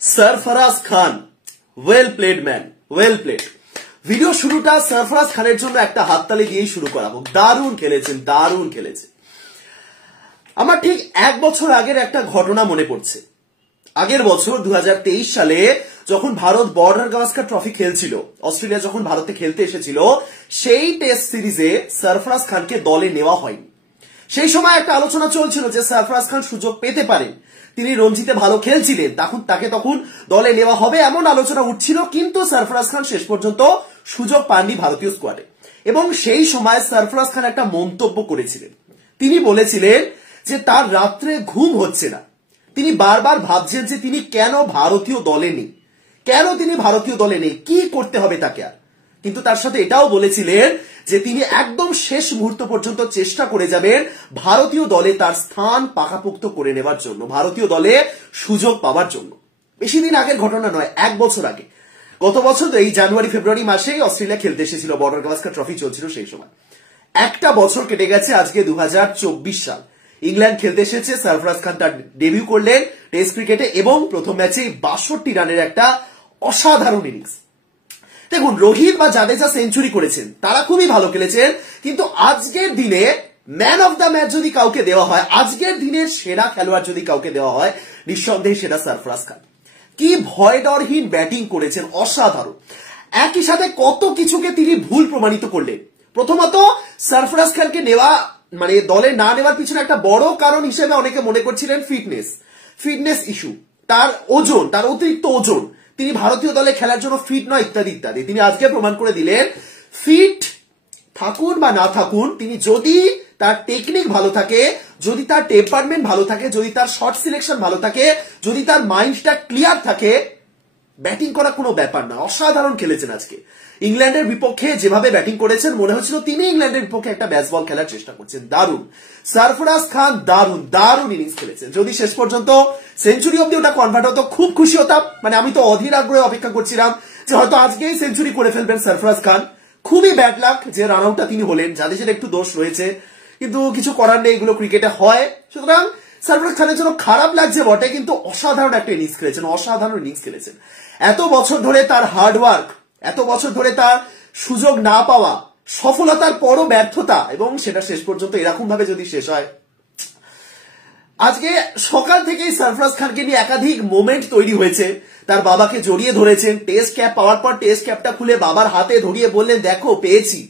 Sarfaraz Khan, well played man, well played. Video শুরুটা সরফরাজ খানের জন্য একটা হাততালি দিয়েই শুরু করা হোক। দারুণ খেলেছেন, দারুণ খেলেছে। আমার ঠিক এক বছর আগের একটা ঘটনা মনে পড়ছে। আগের বছর 2023 সালে যখন ভারত বর্ডার গাভাস্কার ট্রফি খেলছিল, অস্ট্রেলিয়া যখন ভারতে খেলতে এসেছিল, সেই টেস্ট সিরিজে সরফরাজ খানকে দলে নেওয়া হয়নি। সেই সময় একটা আলোচনা চলছিল যে সরফরাজ খান সুযোগ পেতে পারেন, তিনি রঞ্জিতে ভালো খেলছিলেন, তাকে তখন দলে নেওয়া হবে এমন আলোচনা উঠছিল। কিন্তু সরফরাজ খান শেষ পর্যন্ত সুযোগ পাননি ভারতীয় স্কোয়াডে। এবং সেই সময় সরফরাজ খান একটা মন্তব্য করেছিলেন। তিনি বলেছিলেন যে তার রাত্রে ঘুম হচ্ছে না, তিনি বারবার ভাবছেন যে তিনি কেন ভারতীয় দলে নেই, কেন তিনি ভারতীয় দলে নেই, কি করতে হবে তাকে আর। কিন্তু তার সাথে এটাও বলেছিলেন যে তিনি একদম শেষ মুহূর্ত পর্যন্ত চেষ্টা করে যাবেন ভারতীয় দলে তার স্থান পাকাপোক্ত করে নেবার জন্য, ভারতীয় দলে সুযোগ পাওয়ার জন্য। বেশি দিন আগের ঘটনা নয়, এক বছর আগে, গত বছর এই জানুয়ারি ফেব্রুয়ারি মাসেই অস্ট্রেলিয়া খেলতে এসেছিল, বর্ডার গাভাস্কার ট্রফি চলছিল সেই সময়। একটা বছর কেটে গেছে, আজকে 2024 সাল। ইংল্যান্ড খেলতে এসেছে, সরফরাজ খান তার ডেবিউ করলেন টেস্ট ক্রিকেটে এবং প্রথম ম্যাচে 62 রানের একটা অসাধারণ ইনিংস। দেখুন, রোহিত বা জাদেজা সেঞ্চুরি করেছেন, তারা খুবই ভালো খেলেছেন, কিন্তু আজকের দিনে ম্যান অফ দ্য ম্যাচ যদি কাউকে দেওয়া হয়, আজকের দিনের সেরা খেলোয়াড় যদি কাউকে দেওয়া হয়, নিঃসন্দেহে সেটা সরফরাজ খান। কি ভয়ডরহীন ব্যাটিং করেছেন, অসাধারণ। একই সাথে কত কিছুকে তিনি ভুল প্রমাণিত করলেন। প্রথমত সরফরাজ খানকে নেওয়া মানে দলে না নেওয়ার পিছনে একটা বড় কারণ হিসেবে অনেকে মনে করছিলেন ফিটনেস ইস্যু, তার ওজন, তার অতিরিক্ত ওজন, তিনি ভারতীয় দলে খেলার জন্য ফিট নয়, ইত্যাদি ইত্যাদি। তিনি আজকে প্রমাণ করে দিলেন ফিট থাকুন বা না থাকুন, তিনি যদি তার টেকনিক ভালো থাকে, যদি তার টেম্পারমেন্ট ভালো থাকে, যদি তার শট সিলেকশন ভালো থাকে, যদি তার মাইন্ডটা ক্লিয়ার থাকে, ব্যাটিং করা কোনো ব্যাপার না। অসাধারণ খেলেছেন আজকে। ইংল্যান্ডের বিপক্ষে যেভাবে ব্যাটিং করেছেন, মনে হচ্ছিল তিনি ইংল্যান্ডের বিপক্ষে একটা ব্যাস বল খেলার চেষ্টা করছেন। দারুণ সরফরাজ খান, দারুণ দারুণ ইনিংস খেলেছেন। যদি শেষ পর্যন্ত সেঞ্চুরি অব্দি ওটা কনভার্ট হতো, খুব খুশি হতাম। মানে আমি তো অধীর আগ্রহে অপেক্ষা করছিলাম যে হয়তো আজকেই সেঞ্চুরি করে ফেলবেন সরফরাজ খান। খুবই ব্যাড লাক যে রান আউটটা তিনি হলেন, যাদের একটু দোষ রয়েছে, কিন্তু কিছু করার নেই, এগুলো ক্রিকেটে হয়। সুতরাং সরফরাজ খানের জন্য খারাপ লাগছে বটে, কিন্তু অসাধারণ একটা ইনিংস খেলেছেন, অসাধারণ ইনিংস খেলেছেন। এত বছর ধরে তার হার্ডওয়ার্ক, এত বছর ধরে তার সুযোগ না পাওয়া, সফলতার পরও ব্যর্থতা, এবং সেটা শেষ পর্যন্ত এরকম ভাবে যদি শেষ হয়। আজকে সকাল থেকেই সরফরাজ খানকে নিয়ে একাধিক মোমেন্ট তৈরি হয়েছে। তার বাবাকে জড়িয়ে ধরেছেন, টেস্ট ক্যাপ পাওয়ার পর টেস্ট ক্যাপটা খুলে বাবার হাতে ধরিয়ে বললেন দেখো পেয়েছি,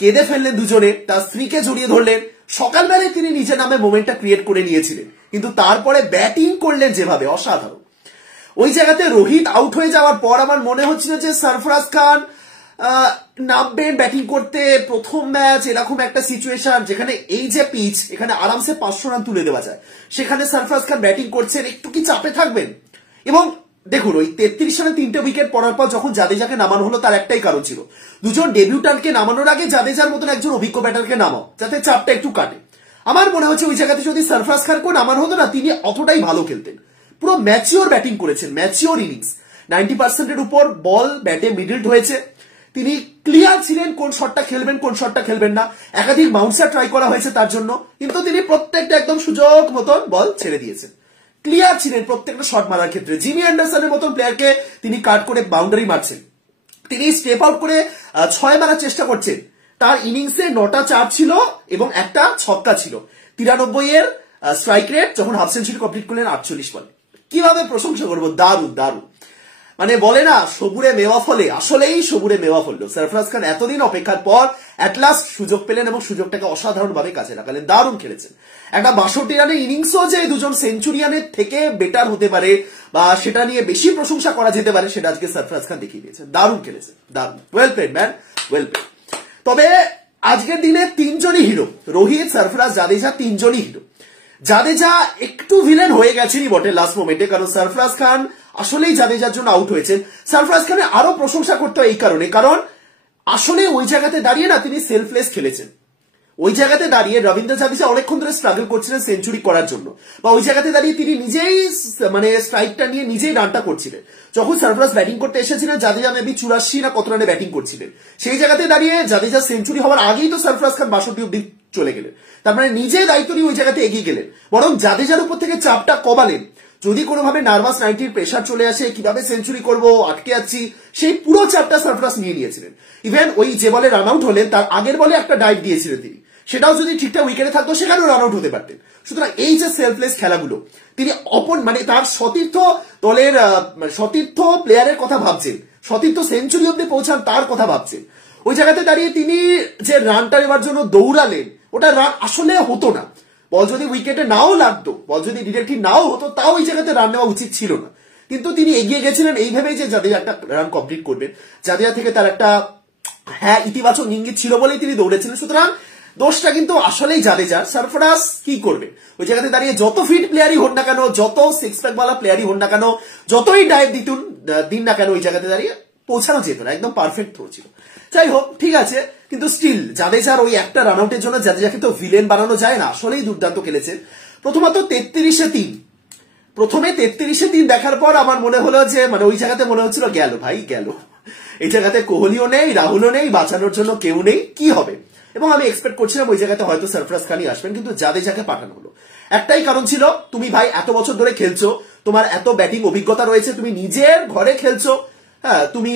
কেঁদে ফেললেন দুজনে। তার স্ত্রীকে জড়িয়ে ধরলেন। সকালবেলায় তিনি নিজের নামে মোমেন্টটা ক্রিয়েট করে নিয়েছিলেন, কিন্তু তারপরে ব্যাটিং করলেন যেভাবে, অসাধারণ। ওই জায়গাতে রোহিত আউট হয়ে যাওয়ার পর আমার মনে হচ্ছিল যে সরফরাজ খান নামবেন ব্যাটিং করতে। প্রথম ম্যাচ, এরকম একটা সিচুয়েশন যেখানে এই যে পিচ, এখানে আরামসে 500 রান তুলে দেওয়া যায়, সেখানে সরফরাজ খান ব্যাটিং করছেন, একটু কি চাপে থাকবেন? এবং দেখুন, ওই 33 রানে 3টে উইকেট পড়ার পর যখন জাদেজাকে নামানো হলো, তার একটাই কারণ ছিল, দুজন ডেবিউটান্টকে নামানোর আগে জাদেজার মতন একজন অভিজ্ঞ ব্যাটারকে নামাও, যাতে চাপটা একটু কাটে। আমার মনে হচ্ছে ওই জায়গাতে যদি সরফরাজ খানকেও নামানো হতো না, তিনি অতটাই ভালো খেলতেন। পুরো ম্যাচিওর ব্যাটিং করেছেন, ম্যাচিওর ইনিংস। 90% উপর বল ব্যাটে মিডলড হয়েছে। তিনি ক্লিয়ার ছিলেন কোন শটটা খেলবেন, কোন শটটা খেলবেন না। একাধিক বাউন্সার ট্রাই করা হয়েছে তার জন্য, কিন্তু তিনি প্রত্যেকটা একদম সুযোগ মতন বল ছেড়ে দিয়েছেন। ক্লিয়ার ছিলেন প্রত্যেকটা শট মারার ক্ষেত্রে। জিমি অ্যান্ডারসনের মতন প্লেয়ারকে তিনি কাট করে বাউন্ডারি মারছেন। তিনি স্টেপ আউট করে 6 মারার চেষ্টা করছেন। তার ইনিংসে 9টা 4 ছিল এবং একটা ছক্কা ছিল। 93 এর স্ট্রাইক রেট, যখন হাফ সেঞ্চুরি কমপ্লিট করলেন 48 বলে। কিভাবে প্রশংসা করবো, দারুণ দারুণ। মানে বলে না সবুরে মেওয়া ফলে, আসলেই সবুরে মেওয়া ফলল। সরফরাজ খান এতদিন অপেক্ষার পর এট লাস্ট সুযোগ পেলেন এবং সুযোগটাকে অসাধারণ ভাবে কাজে লাগালেন। দারুণ খেলেছেন। একটা 62 রানের ইনিংসও যে দুজন সেঞ্চুরিয়ানের থেকে বেটার হতে পারে বা সেটা নিয়ে বেশি প্রশংসা করা যেতে পারে, সেটা আজকে সরফরাজ খান দেখিয়ে দিয়েছেন। দারুণ খেলেছেন, দারুণ। Well played man, well played. তবে আজকের দিনে 3জনই হিরো, রোহিত, সরফরাজ, জাদেজা, 3জনই হিরো। জাদেজা একটু ভিলেন হয়ে গেছেনই বটে লাস্ট মোমেন্টে, কারণ সরফরাজ খান আসলেই জাদেজার জন্য আউট হয়েছেন। সরফরাজ খানের আরো প্রশংসা করতে হয় এই কারণে, কারণ আসলে ওই জায়গাতে দাঁড়িয়ে না তিনি সেলফলেস খেলেছেন। ওই জায়গাতে দাঁড়িয়ে রবীন্দ্র জাদেজা অনেকক্ষণ ধরে স্ট্রাগল করছিলেন সেঞ্চুরি করার জন্য, বা ওই জায়গাতে দাঁড়িয়ে তিনি নিজেই মানে স্ট্রাইকটা নিয়ে নিজেই রানটা করছিলেন। যখন সরফরাজ ব্যাটিং করতে এসেছিলেন, জাদেজা মেবি 84 না কত রানে ব্যাটিং করছিলেন। সেই জায়গাতে দাঁড়িয়ে জাদেজা সেঞ্চুরি হওয়ার আগেই তো সরফরাজ খান 62 অব্দি চলে গেলেন। তার মানে নিজে দায়িত্ব নিয়ে ওই জায়গাতে এগিয়ে গেলেন, বরং জাদেজার উপর থেকে চাপটা কমালেন। যদি কোনোভাবে নার্ভাস 90-র প্রেশার চলে আসে, কিভাবে সেঞ্চুরি করব, আটকে যাচ্ছি, সেই পুরো চাপটা সারফরাজ নিয়ে নিয়েছিলেন। ইভেন ওই যে বলে রান আউট হলেন তার আগের বলে একটা ডাইভ দিয়েছিলেন তিনি, সেটাও যদি ঠিকঠাক উইকেটে থাকতো সেখানেও রান আউট হতে পারতেন। সুতরাং এই যে সেলফলেস খেলাগুলো তিনি মানে তার সতীর্থ দলের সতীর্থ প্লেয়ারের কথা ভাবছেন, সতীর্থ সেঞ্চুরি অব্দি পৌঁছান তার কথা ভাবছেন, ওই জায়গাতে দাঁড়িয়ে তিনি যে রানটা নেওয়ার জন্য দৌড়ালেন ওটা রান আসলে হতো না। বল যদি উইকেটে নাও লাগতো, বল যদি ডিরেক্টলি নাও হতো, তাও ওই জায়গাতে রান নেওয়া উচিত ছিল না। কিন্তু তিনি এগিয়ে গেছিলেন এইভাবেই যে জাদেজা একটা রান কমপ্লিট করবেন, জাদেজা থেকে তার একটা ইতিবাচক ইঙ্গিত ছিল বলেই তিনি দৌড়েছিলেন। সুতরাং দোষটা কিন্তু আসলেই জাদেজার। সারফরাজ কি করবে ওই জায়গাতে দাঁড়িয়ে, যত ফিট প্লেয়ারই হন না কেন, যত সিক্স প্যাক ওয়ালা প্লেয়ারই হন না কেন, যতই ডাইভ দিন না কেন, ওই জায়গাতে দাঁড়িয়ে পৌঁছানো যেত না, একদম পারফেক্ট থ্রো ছিল। যাই হোক, ঠিক আছে, কিন্তু স্টিল জাদেজার ওই একটা রান আউটের জন্য জাদেজাকে তো ভিলেন বানানো যায় না, আসলেই দুর্দান্ত খেলেছেন। প্রথমত 33-3, প্রথমে 33-3 দেখার পর আমার মনে হলো যে মানে ওই জায়গাতে মনে হচ্ছিল গেল ভাই গেল, এই জায়গাতে কোহলিও নেই, রাহুলও নেই, বাঁচানোর জন্য কেউ নেই, কি হবে। এবং আমি এক্সপেক্ট করছিলাম ওই জায়গাতে হয়তো সারফরাজ খানই আসবেন, কিন্তু জাদেজাকে পাঠানো হলো। একটাই কারণ ছিল, তুমি ভাই এত বছর ধরে খেলছো, তোমার এত ব্যাটিং অভিজ্ঞতা রয়েছে, তুমি নিজের ঘরে খেলছো, হ্যাঁ, তুমি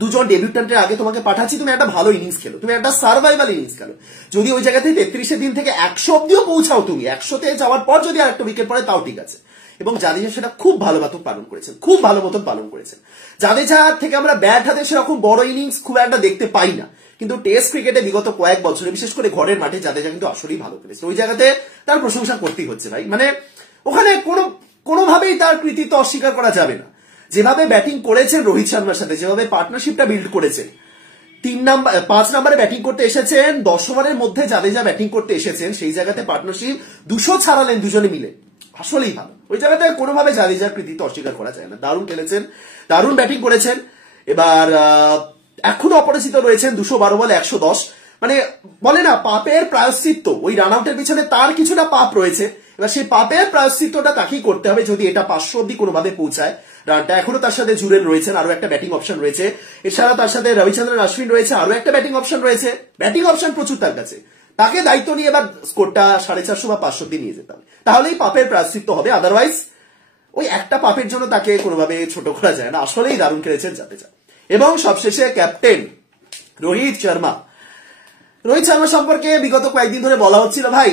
দুজন ডেবিউট্যান্টের আগে তোমাকে পাঠাচ্ছি, তুমি একটা ভালো ইনিংস খেলো, তুমি একটা সার্ভাইভাল ইনিংস খেলো। যদি ওই জায়গাতে 33 থেকে 100 অব্দিও পৌঁছাও, তুমি 100-তে যাওয়ার পর যদি আর একটা উইকেট পড়ে তাও ঠিক আছে। এবং জাদেজা সেটা খুব ভালো মতন পালন করেছেন, খুব ভালো মতন পালন করেছেন। জাদেজা থেকে আমরা ব্যাট হাতে সেরকম বড় ইনিংস খুব একটা দেখতে পাই না, কিন্তু টেস্ট ক্রিকেটে বিগত কয়েক বছরে, বিশেষ করে ঘরের মাঠে, জাদেজা কিন্তু আসলেই ভালো করেছে। ওই জায়গাতে তার প্রশংসা করতেই হচ্ছে ভাই, মানে ওখানে কোনোভাবেই তার কৃতিত্ব অস্বীকার করা যাবে না। যেভাবে ব্যাটিং করেছেন রোহিত শর্মার সাথে, যেভাবে পার্টনারশিপটা বিল্ড করেছেন, 5 নম্বরে ব্যাটিং করতে এসেছেন, 10 ওভারের মধ্যে জাদেজা ব্যাটিং করতে এসেছেন, সেই জায়গাতে পার্টনারশিপ 200 ছাড়ালেন দুজনে মিলে, আসলেই ভালো। ওই জায়গাতে কোনোভাবে জাদেজার কৃতিত্ব অস্বীকার করা যায় না, দারুণ খেলেছেন, দারুণ ব্যাটিং করেছেন। এবার এখনো অপরাজিত রয়েছেন 212 বলে 110, মানে বলে না পাপের প্রায়শ্চিত্ত, ওই রান আউটের পিছনে তার কিছুটা পাপ রয়েছে। এবার সেই পাপের প্রায়শ্চিত্তটা তাকেই করতে হবে যদি এটা 500 অব্দি কোনোভাবে পৌঁছায়। রানটা এখনো তার সাথে জুরেল রয়েছেন, আরো একটা ব্যাটিং অপশন রয়েছে, এছাড়া তার সাথে রবিচন্দ্রন অশ্বিন রয়েছে, আরো একটা ব্যাটিং অপশন রয়েছে, ব্যাটিং অপশন প্রচুর তার কাছে। তাকে দায়িত্ব নিয়ে এবার স্কোরটা 450 বা 500 দিয়ে নিয়ে যেতে হবে, তাহলেই পাপের প্রায়শ্চিত্ত হবে। আদারওয়াইজ ওই একটা পাপের জন্য তাকে কোনোভাবে ছোট করা যায় না। আসলেই দারুণ খেলেছেন জাদেজা। এবং সবশেষে ক্যাপ্টেন রোহিত শর্মা। রোহিত শর্মা সম্পর্কে বিগত কয়েকদিন ধরে বলা হচ্ছিল, ভাই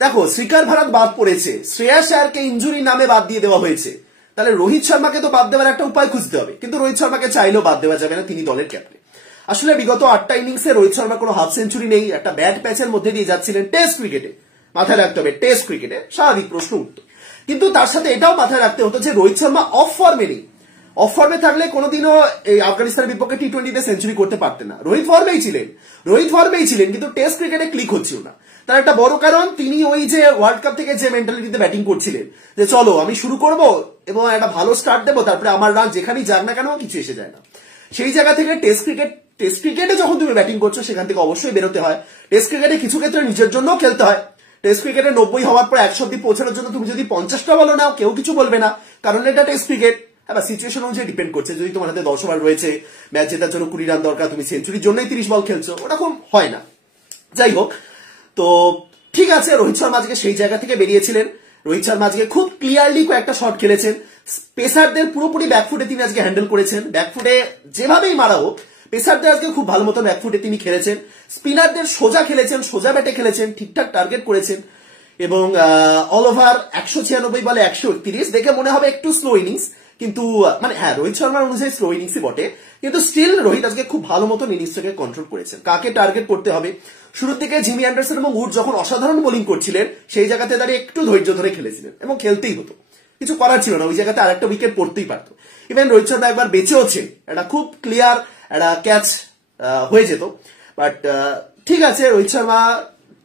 দেখো শ্রীকার ভারত বাদ পড়েছে, শ্রেয়াস আয়ারকে ইনজুরি নামে বাদ দিয়ে দেওয়া হয়েছে, তাহলে রোহিত শর্মাকে তো বাদ দেওয়ার একটা উপায় খুঁজতে হবে। কিন্তু রোহিত শর্মাকে চাইলেও বাদ দেওয়া যাবে না, তিনি দলের ক্যাপ্টেন। আসলে বিগত 8টা ইনিংসে রোহিত শর্মা কোনো হাফ সেঞ্চুরি নেই, একটা ব্যাট প্যাচের মধ্যে দিয়ে যাচ্ছিলেন টেস্ট ক্রিকেটে। মাথায় রাখতে হবে টেস্ট ক্রিকেটে, স্বাভাবিক প্রশ্ন উঠতো। কিন্তু তার সাথে এটাও মাথায় রাখতে হতো যে রোহিত শর্মা অফ ফর্মে নেই। অফ ফর্মে থাকলে কোনোদিনও এই আফগানিস্তানের বিপক্ষে টি20তে সেঞ্চুরি করতে পারতেন না। রোহিত ফর্মেই ছিলেন, কিন্তু টেস্ট ক্রিকেটে ক্লিক হচ্ছিল না। তার একটা বড় কারণ, তিনি ওই যে ওয়ার্ল্ড কাপ থেকে যে মেন্টালিটিতে ব্যাটিং করছিলেন, যে চলো আমি শুরু করব এবং একটা ভালো স্টার্ট দেবো, তারপরে আমার রান যেখানেই যাক না কেন কিছু এসে যায় না। সেই জায়গা থেকে টেস্ট ক্রিকেটে যখন তুমি ব্যাটিং করছো সেখান থেকে অবশ্যই বেরোতে হয়। টেস্ট ক্রিকেটে কিছু ক্ষেত্রে নিজের জন্যও খেলতে হয়। টেস্ট ক্রিকেটে 90 হওয়ার পর 100 অব্দি পৌঁছানোর জন্য তুমি যদি 50টা বলো নাও, কেউ কিছু বলবে না, কারণ এটা টেস্ট ক্রিকেট। হ্যাঁ, সিচুয়েশন অনুযায়ী ডিপেন্ড করছে। যদি তোমার হাতে 10 ওভার রয়েছে, ম্যাচ জেতার জন্য 20 রান দরকার, তুমি সেঞ্চুরির জন্যই 30 বল খেলছো, ওরকম হয় না। যাই হোক, তো ঠিক আছে, রোহিত শর্মা আজকে সেই জায়গা থেকে বেরিয়েছিলেন। রোহিত শর্মা আজকে খুব ক্লিয়ারলি কয়েকটা শট খেলেছেন, পেসারদের পুরোপুরি ব্যাকফুটে তিনি আজকে হ্যান্ডেল করেছেন। ব্যাকফুটে যেভাবেই মারা হোক, পেসারদের আজকে খুব ভালো মতো ব্যাকফুটে তিনি খেলেছেন। স্পিনারদের সোজা খেলেছেন, সোজা ব্যাটে খেলেছেন, ঠিকঠাক টার্গেট করেছেন। এবং অল ওভার 196 বলে 131, দেখে মনে হবে একটু স্লো ইনিংস, কিন্তু মানে হ্যাঁ রোহিত শর্মার অনুযায়ী স্লো ইনিংসই বটে, কিন্তু স্টিল রোহিত আজকে খুব ভালো মতো ইনিংসটাকে কন্ট্রোল করেছেন। কাকে টার্গেট করতে হবে, শুরুর দিকে জিমি অ্যান্ডারসন এবং উড যখন অসাধারণ বোলিং করছিলেন, সেই জায়গাতে দাঁড়িয়ে একটু ধৈর্য ধরে খেলেছিলেন এবং খেলতেই হতো, কিছু করার ছিল না, ওই জায়গাতে আরেকটা উইকেট পড়তেই পারতো। ইভেন রোহিত শর্মা একবার বেঁচেওছেন, একটা খুব ক্লিয়ার একটা ক্যাচ হয়ে যেত। বাট ঠিক আছে, রোহিত শর্মা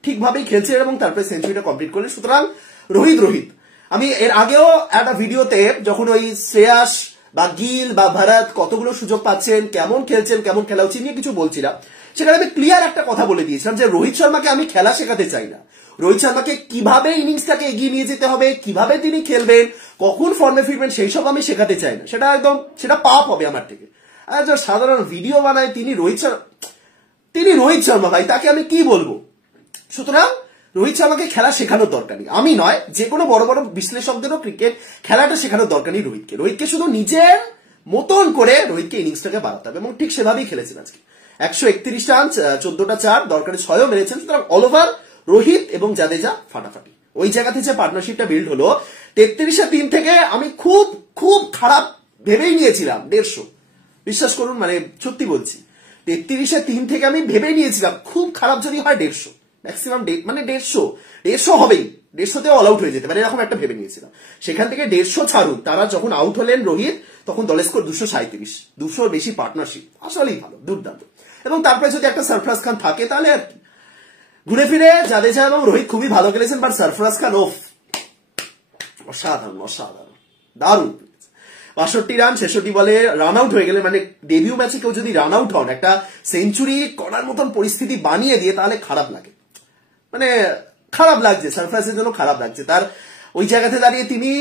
ঠিকভাবেই খেলছেন এবং তারপরে সেঞ্চুরিটা কমপ্লিট করলেন। সুতরাং রোহিত আমি এর আগেও একটা ভিডিওতে যখন ওই শ্রেয়াস বা গিল বা ভারত কতগুলো সুযোগ পাচ্ছেন, কেমন খেলছেন, কেমন খেলা উচিত নিয়ে কিছু বলছিলাম, সেখানে আমি ক্লিয়ার একটা কথা বলে দিয়েছিলাম যে রোহিত শর্মাকে আমি খেলা শেখাতে চাই না। রোহিত শর্মাকে কিভাবে ইনিংসটাকে এগিয়ে নিয়ে যেতে হবে, কিভাবে তিনি খেলবেন, কখন ফর্মে ফিরবেন, সেই সব আমি শেখাতে চাই না। সেটা পাপ হবে আমার থেকে। আর যে সাধারণ ভিডিও বানায় তিনি রোহিত শর্মা ভাই, তাকে আমি কি বলবো। সুতরাং রোহিত শর্মাকে খেলা শেখানোর দরকার নেই, আমি নয়, যে কোনো বড় বড় বিশ্লেষকদেরও ক্রিকেট খেলাটা শেখানোর দরকার নেই রোহিতকে শুধু নিজের মতন করে রোহিতকে ইনিংসটাকে বাড়াতে হবে, এবং ঠিক সেভাবেই খেলেছেন আজকে। 131 রান, 14টা চার, দরকারে 6ও মেরেছেন। সুতরাং অল ওভার রোহিত এবং জাদেজা ফাটাফাটি। ওই জায়গাতে যে পার্টনারশিপটা বিল্ড হলো 33-3 থেকে আমি খুব খুব খারাপ ভেবেই নিয়েছিলাম 150, বিশ্বাস করুন, মানে সত্যি বলছি, 33-3 থেকে আমি ভেবেই নিয়েছিলাম খুব খারাপ যদি হয় 150, ম্যাক্সিমাম মানে 150 হবেই, 150তেও অল আউট হয়ে যেতে পারে, এরকম একটা ভেবে নিয়েছিলাম। সেখান থেকে 150 ছাড়ুন, তারা যখন আউট হলেন রোহিত, তখন দলের স্কোর 237, 200 বেশি পার্টনারশিপ, আসলেই ভালো, দুর্দান্ত। এবং তারপরে যদি একটা সরফরাজ খান থাকে তাহলে আর কি। ঘুরে ফিরে জাদেজা এবং রোহিত খুবই ভালো খেলেছেন, বাট সরফরাজ খান ওফ, অসাধারণ অসাধারণ, দারুণ। 62 রান 66 বলে রান আউট হয়ে গেলে, মানে ডেবিউ ম্যাচে কেউ যদি রান আউট হন, একটা সেঞ্চুরি করার মতন পরিস্থিতি বানিয়ে দিয়ে, তাহলে খারাপ লাগে, মানে খারাপ লাগছে, সরফরাজের জন্য খারাপ লাগছে। তার ওই জায়গাতে দাঁড়িয়ে তিনি,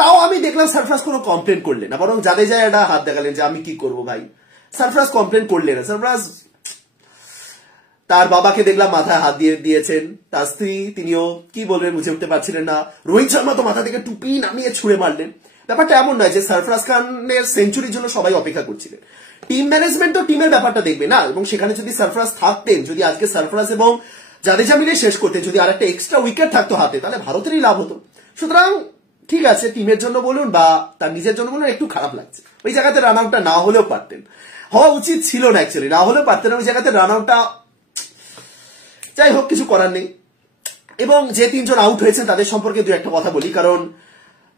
তাও আমি দেখলাম সরফরাজ কোনো কমপ্লেন করলেন না, বরং জাদেজা একটা হাত দেখালেন যে আমি কি করবো ভাই। সরফরাজ কমপ্লেন করলেন না। সরফরাজ তার বাবাকে দেখলাম মাথায় হাত দিয়ে দিয়েছেন, তার স্ত্রী তিনিও কি বলবেন বুঝে উঠতে পারছিলেন না। রোহিত শর্মা তো মাথা থেকে টুপি নামিয়ে ছুঁড়ে মারলেন। ব্যাপারটা এমন নয় যে সরফরাজ খানের সেঞ্চুরির জন্য সবাই অপেক্ষা করছিলেন, টিম ম্যানেজমেন্ট তো টিমের ব্যাপারটা দেখবে না, এবং সেখানে যদি সরফরাজ থাকতেন, যদি আজকে সরফরাজ এবং জাদেজা মিলে শেষ করতেন, যদি আর একটা এক্সট্রা উইকেট থাকতো হাতে, তাহলে ভারতেরই লাভ হতো। সুতরাং ঠিক আছে, টিমের জন্য বলুন বা তার নিজের জন্য বলুন, একটু খারাপ লাগছে। ওই জায়গাতে রান আউটটা না হলেও পারতেন, হওয়া উচিত ছিল না অ্যাকচুয়ালি, না হলেও পারতেন, ওই জায়গাতে রান আউটটা, যাই হোক কিছু করার নেই। এবং যে 3 জন আউট হয়েছেন তাদের সম্পর্কে দু একটা কথা বলি, কারণ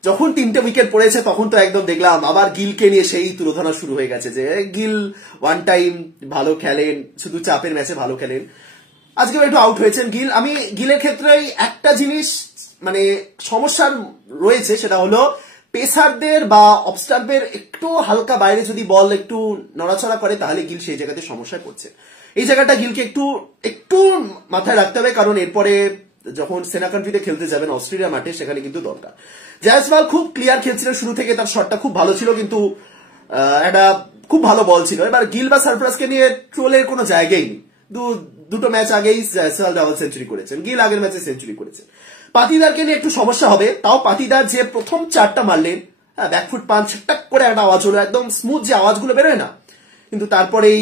যখন 3টে উইকেট পড়েছে তখন তো একদম দেখলাম আবার গিলকে নিয়ে সেই তুলোধনা শুরু হয়ে গেছে যে গিল ওয়ান টাইম ভালো খেলেন, শুধু চাপের ম্যাচে ভালো খেলেন, আজকেও একটু আউট হয়েছেন গিল। আমি গিলের ক্ষেত্রে একটা জিনিস মানে সমস্যার রয়েছে, সেটা হলো পেসারদের বা অফস্টাম্পের একটু হালকা বাইরে যদি বল একটু নড়াচড়া করে, তাহলে গিল সেই জায়গাতে সমস্যায় পড়ছে। এই জায়গাটা গিলকে একটু মাথায় রাখতে হবে, কারণ এরপরে যখন সেনা কান্ট্রিতে খেলতে যাবেন অস্ট্রেলিয়া মাঠে, সেখানে কিন্তু দরকার। জয়সওয়াল খুব ক্লিয়ার খেলছিলেন শুরু থেকে, তার শটটা খুব ভালো ছিল, কিন্তু একটা খুব ভালো বল ছিল। এবার গিল বা সরফরাজকে নিয়ে ট্রোলের কোনো জায়গাই নেই। দুটো ম্যাচ আগেই জয়সওয়াল ডাবল সেঞ্চুরি করেছেন, গিল আগের ম্যাচে সেঞ্চুরি করেছেন। পাতিদারকে নিয়ে একটু সমস্যা হবে, তাও পাতিদার যে প্রথম 4টা মারলেন, হ্যাঁ ব্যাকফুট পাঞ্চ টাক করে একটা আওয়াজ হলো, একদম স্মুথ যে আওয়াজগুলো বেরোয় না, কিন্তু তারপরেই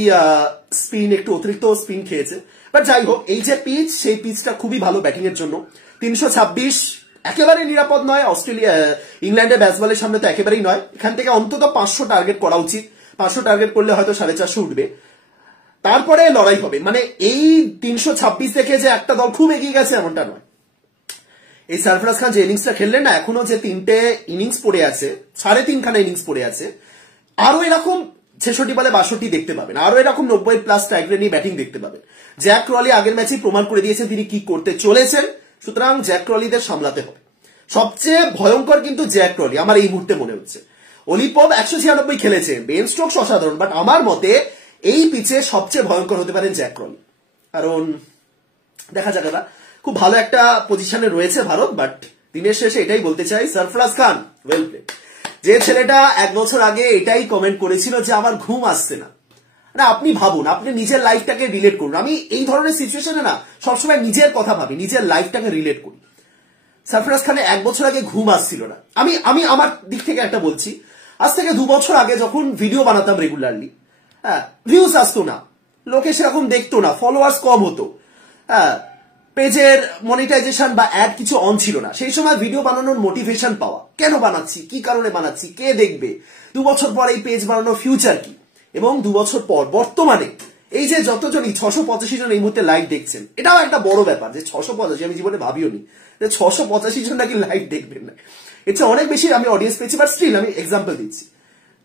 স্পিন একটু অতিরিক্ত স্পিন খেয়েছে। বাট যাই হোক, এই যে পিচ, সেই পিচটা খুবই ভালো ব্যাটিং এর জন্য। 326 একেবারে নিরাপদ নয়, ইংল্যান্ডের ব্যাটসবলের সামনে তো একেবারেই নয়। এখান থেকে অন্তত 500 টার্গেট করা উচিত, 500 টার্গেট করলে হয়তো 450 উঠবে, তারপরে লড়াই হবে। মানে এই 326 দেখে যে একটা দল খুব এগিয়ে গেছে এমনটা নয়। এই সরফরাজ খান যে ইনিংসটা খেললেন না, এখনো যে 3টে ইনিংস পড়ে আছে, 3.5 খানা ইনিংস পড়ে আছে, আরো এরকম 66 বলে 62 দেখতে পাবেন, আরো এরকম 90+ স্ট্রাইক রেট নিয়ে ব্যাটিং দেখতে পাবেন। জ্যাক ক্রলি আগের ম্যাচে প্রমাণ করে দিয়েছেন তিনি কি করতে চলেছেন, সুতরাং জ্যাক ক্রলিদের সামলাতে হবে। সবচেয়ে ভয়ঙ্কর কিন্তু জ্যাক ক্রলি আমার এই মুহূর্তে মনে হচ্ছে। অলি পপ 196 খেলেছে, বেন স্টোকস অসাধারণ, বাট আমার মতে এই পিচে সবচেয়ে ভয়ঙ্কর হতে পারেন জ্যাক ক্রলি। কারণ দেখা যাক, খুব ভালো একটা পজিশনে রয়েছে ভারত, বাট দিনের শেষে এটাই বলতে চাই, সরফরাজ খান ওয়েল প্লে। যে ছেলেটা 1 বছর আগে এটাই কমেন্ট করেছিল যে আমার ঘুম আসছে না, আপনি ভাবুন, আপনি নিজের লাইফটাকে রিলেট করুন। আমি এই ধরনের সিচুয়েশনে না সবসময় নিজের কথা ভাবি, নিজের লাইফটাকে রিলেট করি। সরফরাজ খানের 1 বছর আগে ঘুম আসছিল না। আমি আমার দিক থেকে একটা বলছি, আজ থেকে 2 বছর আগে যখন ভিডিও বানাতাম রেগুলারলি, হ্যাঁ ভিউজ আসতো না, লোকে সেরকম দেখতো না, ফলোয়ার্স কম হতো, হ্যাঁ পেজের মনিটাইজেশন বা অ্যাড কিছু অন ছিল না। সেই সময় ভিডিও বানানোর মোটিভেশন পাওয়া, কেন বানাচ্ছি, কি কারণে বানাচ্ছি, কে দেখবে, 2 বছর পর এই পেজ বানানোর ফিউচার কি, এবং 2 বছর পর বর্তমানে এই যে যতজনই 685 জন এই মুহূর্তে লাইভ দেখছেন, এটাও একটা বড় ব্যাপার যে 685, আমি জীবনে ভাবিও নি যে 685 জন নাকি লাইভ দেখবেন না। এর চেয়ে অনেক বেশি আমি অডিয়েন্স পেয়েছি, বাট স্টিল আমি এক্সাম্পল দিচ্ছি।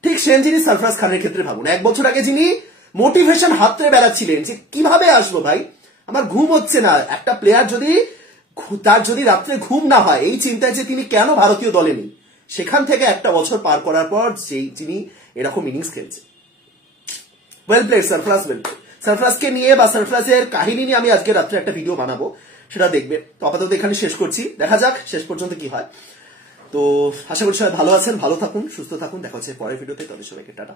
ঠিক সেম জিনিস সরফরাজ খানের ক্ষেত্রে ভাবুন। 1 বছর আগে যিনি মোটিভেশন হাত ধরে বেড়াচ্ছিলেন যে কিভাবে আসবো ভাই, আমার ঘুম হচ্ছে না, একটা প্লেয়ার যদি রাত্রে ঘুম না হয় এই চিন্তায় যে তিনি কেন ভারতীয় দলে নেই, সেখান থেকে 1 বছর পার করার পর যিনি এরকম ইনিংস খেলছে, well played Sarfaraz, well played. সরফরাজকে নিয়ে বা সরফরাজের কাহিনী নিয়ে আমি আজকে রাত্রে একটা ভিডিও বানাবো, সেটা দেখবে। তো আপাতত এখানে শেষ করছি, দেখা যাক শেষ পর্যন্ত কি হয়। তো আশা করি সবাই ভালো আছেন, ভালো থাকুন, সুস্থ থাকুন, দেখা হচ্ছে পরের ভিডিওতে। তাদের সবাইকে টাটা।